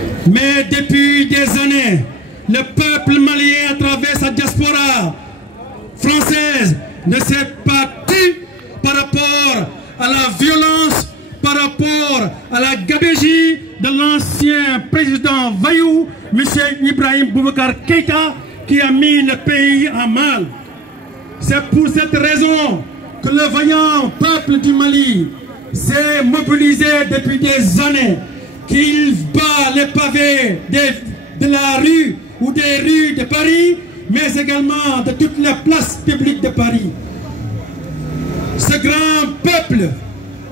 Mais depuis des années, le peuple malien, à travers sa diaspora française, ne s'est pas tu par rapport à la violence, par rapport à la gabégie de l'ancien président Vaillou, M. Ibrahim Boubacar Keïta, qui a mis le pays en mal. C'est pour cette raison que le vaillant peuple du Mali s'est mobilisé depuis des années, qu'il bat les pavés de la rue ou des rues de Paris, mais également de toutes les places publiques de Paris. Ce grand peuple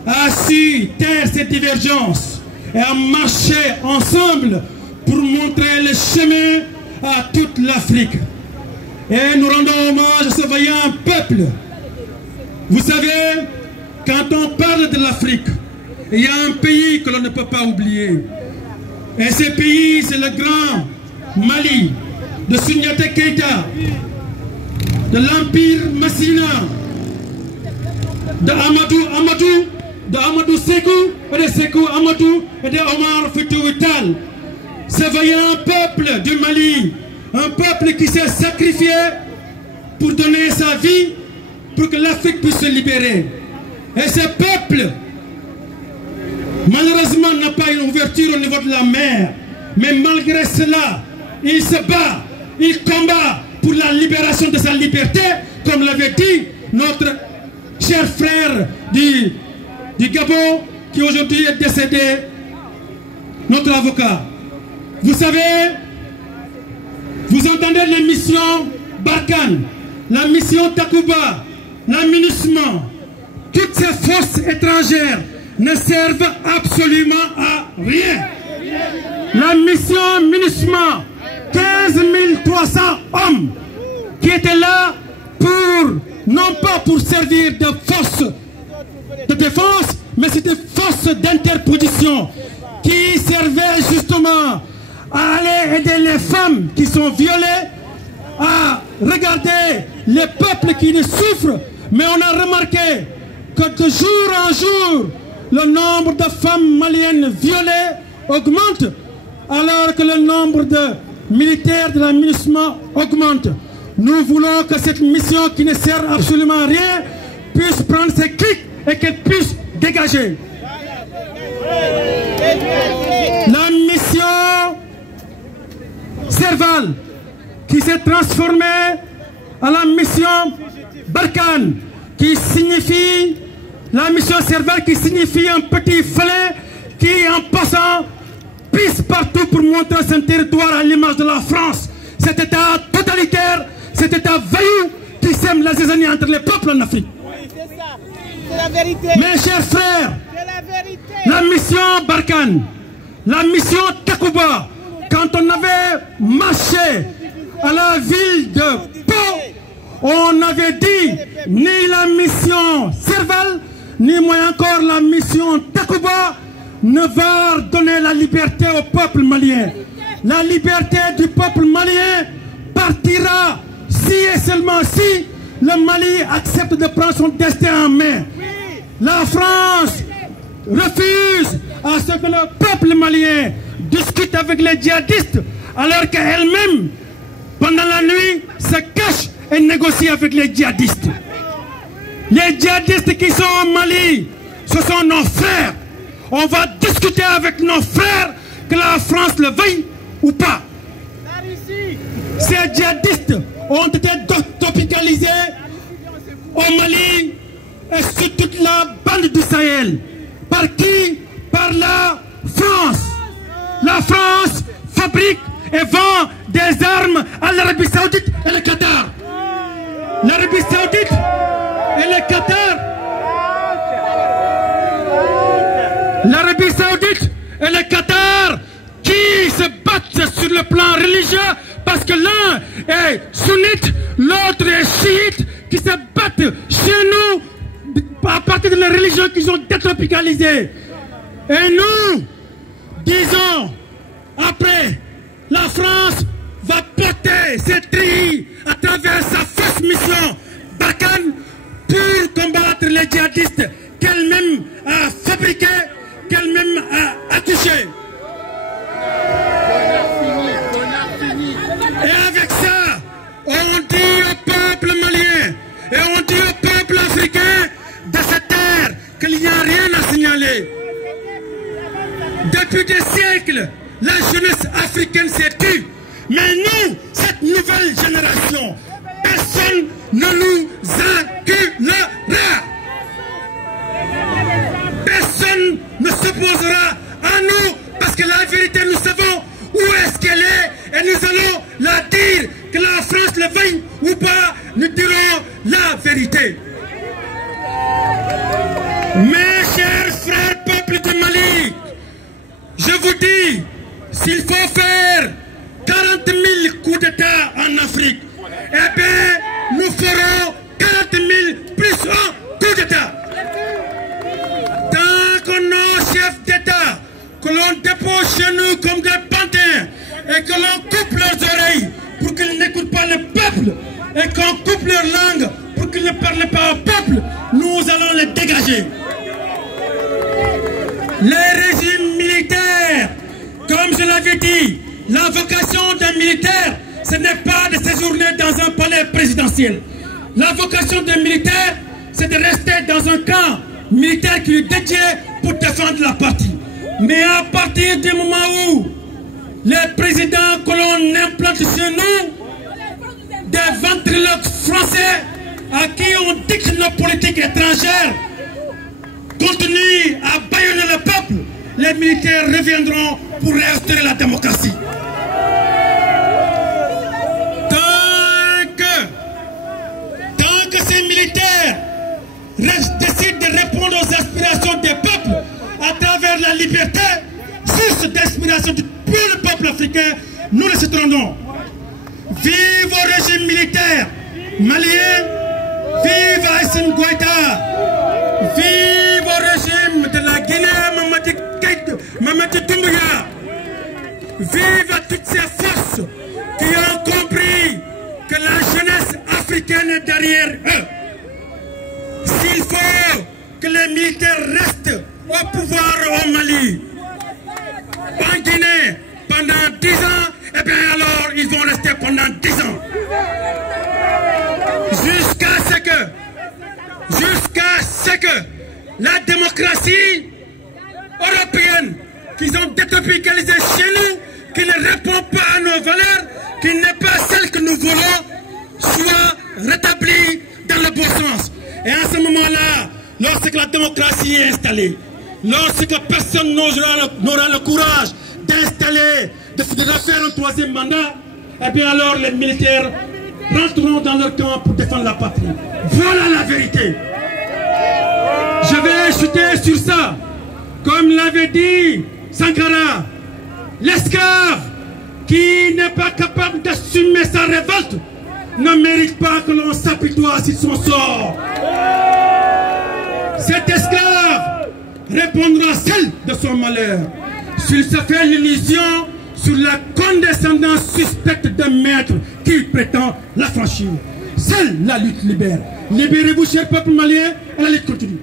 a su taire ces divergences et a marché ensemble pour montrer le chemin à toute l'Afrique. Et nous rendons hommage à ce vaillant peuple. Vous savez, quand on parle de l'Afrique, il y a un pays que l'on ne peut pas oublier. Et ce pays, c'est le grand Mali, de Souniaté Keïta, de l'Empire Massina, de Amadou Sékou, et de Sékou Amadou, et de Omar Foutiyou Tall. Ce vaillant peuple du Mali, un peuple qui s'est sacrifié pour donner sa vie, pour que l'Afrique puisse se libérer. Et ce peuple, malheureusement, n'a pas une ouverture au niveau de la mer. Mais malgré cela, il se bat, il combat pour la libération de sa liberté, comme l'avait dit notre cher frère du Gabon, qui aujourd'hui est décédé, notre avocat. Vous savez, vous entendez les missions Barkhane, la mission Takuba, la MINUSMA, toutes ces forces étrangères ne servent absolument à rien. La mission MINUSMA, 15 300 hommes qui étaient là pour, non pas pour servir de force de défense, mais c'était force d'interposition qui servait justement à aller aider les femmes qui sont violées, à regarder les peuples qui ne souffrent. Mais on a remarqué que de jour en jour, le nombre de femmes maliennes violées augmente, alors que le nombre de militaires de la MINUSMA augmente. Nous voulons que cette mission qui ne sert absolument à rien puisse prendre ses clics et qu'elle puisse dégager. La mission Serval qui s'est transformée en la mission Barkhane, qui signifie, la mission Serval qui signifie un petit filet qui, en passant, pisse partout pour montrer son territoire à l'image de la France. Cet État totalitaire, cet État vaillou qui sème la zizanie entre les peuples en Afrique. Oui, c'est ça. C'est la vérité. Mes chers frères, la vérité. La mission Barkhane, la mission Takuba, quand on avait marché à la ville de Pau, on avait dit ni la mission Serval, ni moins encore la mission Takuba ne va donner la liberté au peuple malien. La liberté du peuple malien partira si et seulement si le Mali accepte de prendre son destin en main. La France refuse à ce que le peuple malien discute avec les djihadistes, alors qu'elle-même, pendant la nuit, se cache et négocie avec les djihadistes. Les djihadistes qui sont au Mali, ce sont nos frères. On va discuter avec nos frères, que la France le veuille ou pas. Ces djihadistes ont été tropicalisés au Mali et sur toute la bande du Sahel. Par qui? Par la France. La France fabrique et vend des armes à l'Arabie Saoudite et le Qatar. L'Arabie Saoudite et le Qatar. L'Arabie Saoudite et le Qatar qui se battent sur le plan religieux parce que l'un est sunnite, l'autre est chiite, qui se battent chez nous à partir de la religion qu'ils ont détropicalisée. Et nous disons, après, la France va porter ses trilles à travers sa fausse mission Barkhane pour combattre les djihadistes qu'elle-même a fabriqués, qu'elle-même a accouchés. siècles, la jeunesse africaine s'est tue. Mais nous, cette nouvelle génération, personne ne nous acculera. Personne ne s'opposera à nous parce que la vérité, nous savons où est-ce qu'elle est et nous allons la dire. Que la France le veuille ou pas, nous dirons la vérité. Mes chers frères peuples du Mali, je vous dis, s'il faut faire 40 000 coups d'État en Afrique, eh bien, nous ferons 40 000 plus un coup d'État. Tant que nos chefs d'État, que l'on dépose chez nous comme des pantins et que l'on coupe leurs oreilles pour qu'ils n'écoutent pas le peuple et qu'on coupe leur langue pour qu'ils ne parlent pas au peuple, nous allons les dégager. Les régimes militaires, comme je l'avais dit, la vocation d'un militaire, ce n'est pas de séjourner dans un palais présidentiel. La vocation d'un militaire, c'est de rester dans un camp militaire qui est dédié pour défendre la patrie. Mais à partir du moment où les présidents que l'on implante chez nous, des ventriloques français à qui on dicte nos politiques étrangères, continuent à bâillonner le peuple, les militaires reviendront pour restaurer la démocratie. Tant que ces militaires décident de répondre aux aspirations des peuples à travers la liberté, source d'inspiration de tout le peuple africain, nous le citerons. Vive au régime militaire malien, vive Assimi Goïta, vive au régime de la Guinée, Mamadi Doumbouya, vive à toutes ces forces qui ont compris que la jeunesse africaine est derrière eux. S'il faut que les militaires restent au pouvoir au Mali, en Guinée, pendant 10 ans, eh bien alors ils vont rester pendant 10 ans. Jusqu'à ce que la démocratie européenne qu'ils ont détropicalisée chez nous, qui ne répond pas à nos valeurs, qui n'est pas celle que nous voulons, soit rétablie dans le bon sens. Et à ce moment-là, lorsque la démocratie est installée, lorsque personne n'aura le courage d'installer, de faire un troisième mandat, eh bien alors les militaires rentreront dans leur camp pour défendre la patrie. Voilà la vérité. Je vais chuter sur ça. Comme l'avait dit Sankara, l'esclave qui n'est pas capable d'assumer sa révolte ne mérite pas que l'on s'apitoie sur son sort. Cet esclave répondra seul de son malheur s'il se fait l'illusion sur la condescendance suspecte d'un maître qui prétend l'affranchir. Seule la lutte libère. Libérez-vous, cher peuple malien, et la lutte continue.